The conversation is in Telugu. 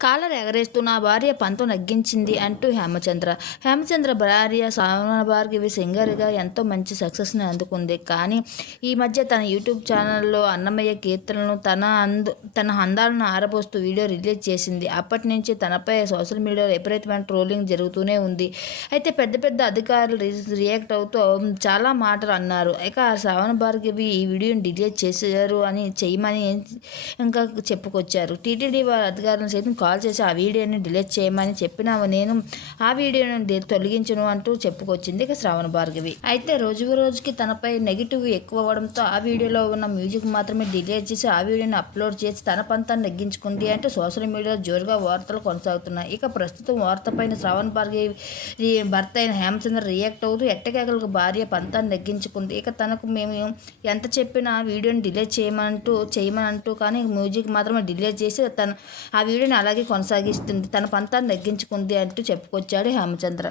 కాలర్ ఎగరేస్తూ నా భార్య పంతు నగ్గించింది అంటూ హేమచంద్ర. హేమచంద్ర భార్య భార్గవి సింగర్గా ఎంతో మంచి సక్సెస్ని అందుకుంది. కానీ ఈ మధ్య తన యూట్యూబ్ ఛానల్లో అన్నమయ్య కీర్తనలను తన అందు తన అందాలను ఆరబోస్తూ వీడియో రిలీజ్ చేసింది. అప్పటి నుంచి తనపై సోషల్ మీడియాలో విపరీతమైన ట్రోలింగ్ జరుగుతూనే ఉంది. అయితే పెద్ద పెద్ద అధికారులు రియాక్ట్ అవుతూ చాలా మాటలు అన్నారు. ఇక శ్రావణ భార్గవి ఈ వీడియోని డిలీట్ చేశారు అని చేయమని ఇంకా చెప్పుకొచ్చారు. టీటీడీ వారి అధికారులను సైతం కాల్ చేసి ఆ వీడియోని డిలీట్ చేయమని చెప్పినా నేను ఆ వీడియోని తొలగించను అంటూ చెప్పుకొచ్చింది ఇక శ్రావణ భార్గవి. అయితే రోజు రోజుకి తనపై నెగిటివ్ ఎక్కువ అవ్వడంతో ఆ వీడియోలో ఉన్న మ్యూజిక్ మాత్రమే డిలీట్ చేసి ఆ వీడియోని అప్లోడ్ చేసి తన పంతాన్ని నెగ్గించుకుంది అంటే సోషల్ మీడియాలో జోరుగా వార్తలు కొనసాగుతున్నాయి. ఇక ప్రస్తుతం వార్త పైన శ్రావణ భార్గవి భర్త అయిన హేమచంద్ర రియాక్ట్ అవుతూ ఎట్టకేకలకు భార్య పంతాన్ని నెగ్గించుకుంది. ఇక తనకు మేము ఎంత చెప్పినా వీడియోని డిలీట్ చేయమంటూ చేయమని అంటూ కానీ మ్యూజిక్ మాత్రమే డిలీట్ చేసి తన ఆ వీడియోని అలాగే కొనసాగిస్తుంది. తన పంతాన్ని తగ్గించుకుంది అంటూ చెప్పుకొచ్చాడు హేమచంద్ర.